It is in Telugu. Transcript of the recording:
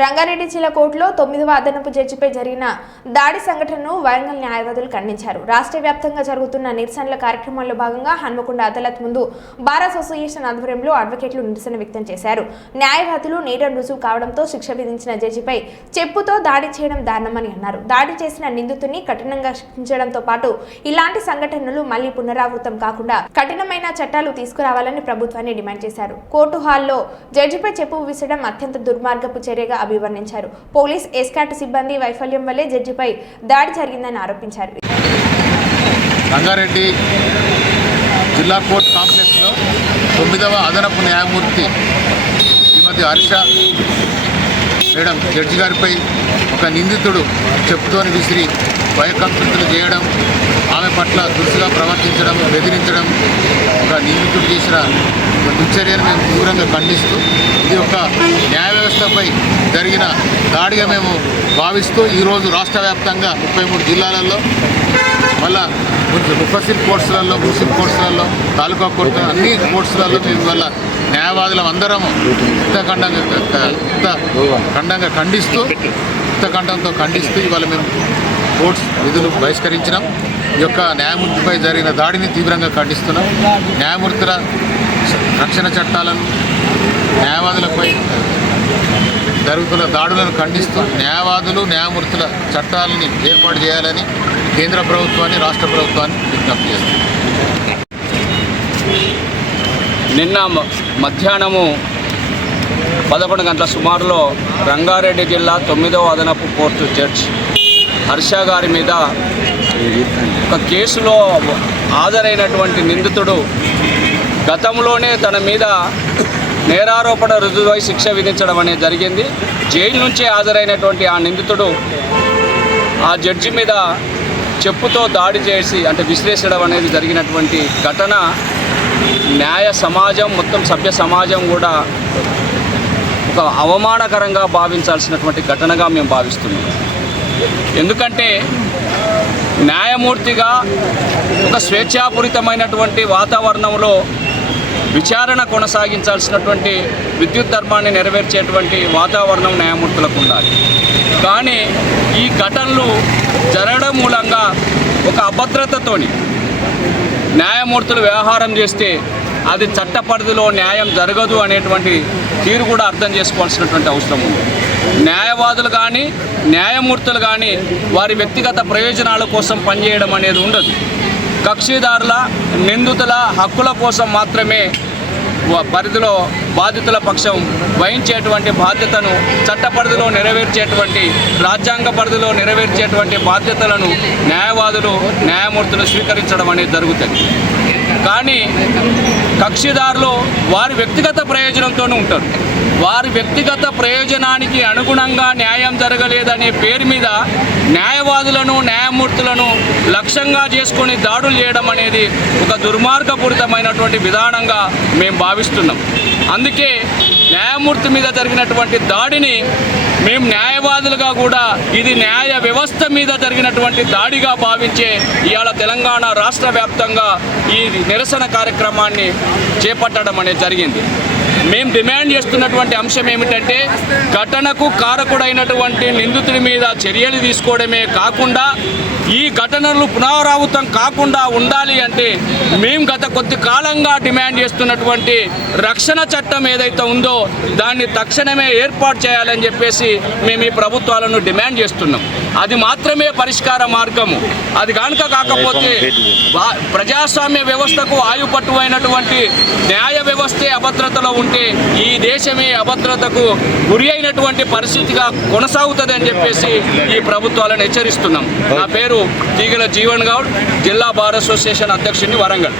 రంగారెడ్డి జిల్లా కోర్టులో 9వ అదనపు జడ్జిపై జరిగిన దాడి సంఘటనను వరంగల్ న్యాయవాదులు ఖండించారు. రాష్ట్ర వ్యాప్తంగా జరుగుతున్న నిరసనల కార్యక్రమంలో భాగంగా హన్మకొండ అదాలత్ ముందు బార్ అసోసియేషన్ ఆధ్వర్యంలో అడ్వకేట్లు నిరసన వ్యక్తం చేశారు. న్యాయవాదులు నేరం రుజువు కావడంతో శిక్ష విధించిన జడ్జిపై చెప్పుతో దాడి చేయడం దారుణమని అన్నారు. దాడి చేసిన నిందితుడిని కఠినంగా శిక్షించడంతో పాటు ఇలాంటి సంఘటనలు మళ్లీ పునరావృతం కాకుండా కఠినమైన చట్టాలు తీసుకురావాలని ప్రభుత్వాన్ని డిమాండ్ చేశారు. కోర్టు హాల్లో జడ్జిపై చెప్పు విసరడం అత్యంత దుర్మార్గపు చర్యగా అభివర్ణించారు. పోలీస్ ఎస్కాట్ సిబ్బంది వైఫల్యం వల్లే జడ్జిపై దాడి జరిగిందని ఆరోపించారు. రంగారెడ్డి జిల్లా కోర్టు కాంప్లెక్స్లో 9వ అదనపు న్యాయమూర్తి శ్రీమతి హర్ష మేడం జడ్జి గారిపై ఒక నిందితుడు చెప్పుతోని విసిరి భయకంపితులు చేయడం, ఆమె పట్ల దురుసుగా ప్రవర్తించడం, బెదిరించడం ఒక నిందితుడు చేసిన దుశ్చర్యను మేము తీవ్రంగా ఖండిస్తూ ఇది ఒక న్యాయ వ్యవస్థపై జరిగిన దాడిగా మేము భావిస్తూ ఈరోజు రాష్ట్ర వ్యాప్తంగా 33 జిల్లాలలో మళ్ళా ముఫసిల్ కోర్సులలో, మున్సిపల్ కోర్సులలో, తాలూకా కోర్టులలో అన్ని కోర్సులలో మేము వల్ల న్యాయవాదులం అందరం ఖండంతో ఖండిస్తూ ఇవాళ మేము కోర్ట్స్ విధులు బహిష్కరించినాం. ఈ యొక్క న్యాయమూర్తిపై జరిగిన దాడిని తీవ్రంగా ఖండిస్తున్నాం. న్యాయమూర్తుల రక్షణ చట్టాలను, న్యాయవాదులపై జరుగుతున్న దాడులను ఖండిస్తూ న్యాయవాదులు, న్యాయమూర్తుల చట్టాలని ఏర్పాటు చేయాలని కేంద్ర ప్రభుత్వాన్ని, రాష్ట్ర ప్రభుత్వాన్ని విజ్ఞప్తి చేస్తుంది. నిన్న మధ్యాహ్నము 11 గంటల సుమారులో రంగారెడ్డి జిల్లా 9వ అదనపు కోర్టు జడ్జి హర్ష గారి మీద ఒక కేసులో హాజరైనటువంటి నిందితుడు గతంలోనే తన మీద నేరారోపణ రుజువై శిక్ష విధించడం అనేది జరిగింది. జైలు నుంచే హాజరైనటువంటి ఆ నిందితుడు ఆ జడ్జి మీద చెప్పుతో దాడి చేసి విశ్లేషించడం అనేది జరిగినటువంటి ఘటన న్యాయ సమాజం, మొత్తం సభ్య సమాజం కూడా ఒక అవమానకరంగా భావించాల్సినటువంటి ఘటనగా మేము భావిస్తున్నాం. ఎందుకంటే న్యాయమూర్తిగా ఒక స్వేచ్ఛాపూరితమైనటువంటి వాతావరణంలో విచారణ కొనసాగించాల్సినటువంటి విద్యుత్ ధర్మాన్ని నెరవేర్చేటువంటి వాతావరణం న్యాయమూర్తులకు ఉండాలి. కానీ ఈ ఘటనలు జరగడం మూలంగా ఒక అభద్రతతోని న్యాయమూర్తులు వ్యవహారం చేస్తే అది చట్ట పరిధిలో న్యాయం జరగదు అనేటువంటి తీరు కూడా అర్థం చేసుకోవాల్సినటువంటి అవసరం ఉంది. న్యాయవాదులు కానీ, న్యాయమూర్తులు కానీ వారి వ్యక్తిగత ప్రయోజనాల కోసం పనిచేయడం అనేది ఉండదు. కక్షిదారుల, నిందితుల హక్కుల కోసం మాత్రమే పరిధిలో బాధితుల పక్షం వహించేటువంటి బాధ్యతను, చట్ట పరిధిలో నెరవేర్చేటువంటి, రాజ్యాంగ పరిధిలో నెరవేర్చేటువంటి బాధ్యతలను న్యాయవాదులు, న్యాయమూర్తులు స్వీకరించడం అనేది జరుగుతుంది. కానీ కక్షిదారులు వారి వ్యక్తిగత ప్రయోజనంతోనే ఉంటారు. వారి వ్యక్తిగత ప్రయోజనానికి అనుగుణంగా న్యాయం జరగలేదనే పేరు మీద న్యాయవాదులను, న్యాయమూర్తులను లక్ష్యంగా చేసుకొని దాడులు చేయడం అనేది ఒక దుర్మార్గపూరితమైనటువంటి విధానంగా మేము భావిస్తున్నాం. అందుకే న్యాయమూర్తి మీద జరిగినటువంటి దాడిని మేము న్యాయవాదులుగా కూడా ఇది న్యాయ వ్యవస్థ మీద జరిగినటువంటి దాడిగా భావించే ఇవాళ తెలంగాణ రాష్ట్ర వ్యాప్తంగా ఈ నిరసన కార్యక్రమాన్ని చేపట్టడం అనేది జరిగింది. మేము డిమాండ్ చేస్తున్నటువంటి అంశం ఏమిటంటే ఘటనకు కారకుడైనటువంటి నిందితుడి మీద చర్యలు తీసుకోవడమే కాకుండా ఈ ఘటనలు పునరావృతం కాకుండా ఉండాలి అంటే మేము గత కొద్ది కాలంగా డిమాండ్ చేస్తున్నటువంటి రక్షణ చట్టం ఏదైతే ఉందో దాన్ని తక్షణమే ఏర్పాటు చేయాలని చెప్పేసి మేము ఈ ప్రభుత్వాలను డిమాండ్ చేస్తున్నాం. అది మాత్రమే పరిష్కార మార్గము. అది కనుక కాకపోతే ప్రజాస్వామ్య వ్యవస్థకు ఆయుపట్టువైనటువంటి న్యాయ వ్యవస్థే అభద్రతలో ఉంటే ఈ దేశమే అభద్రతకు గురి అయినటువంటి పరిస్థితిగా కొనసాగుతుందని చెప్పేసి ఈ ప్రభుత్వాలను హెచ్చరిస్తున్నాం. నా పేరు తీగల జీవన్ గౌడ్, జిల్లా బార్ అసోసియేషన్ అధ్యక్షుడిని, వరంగల్.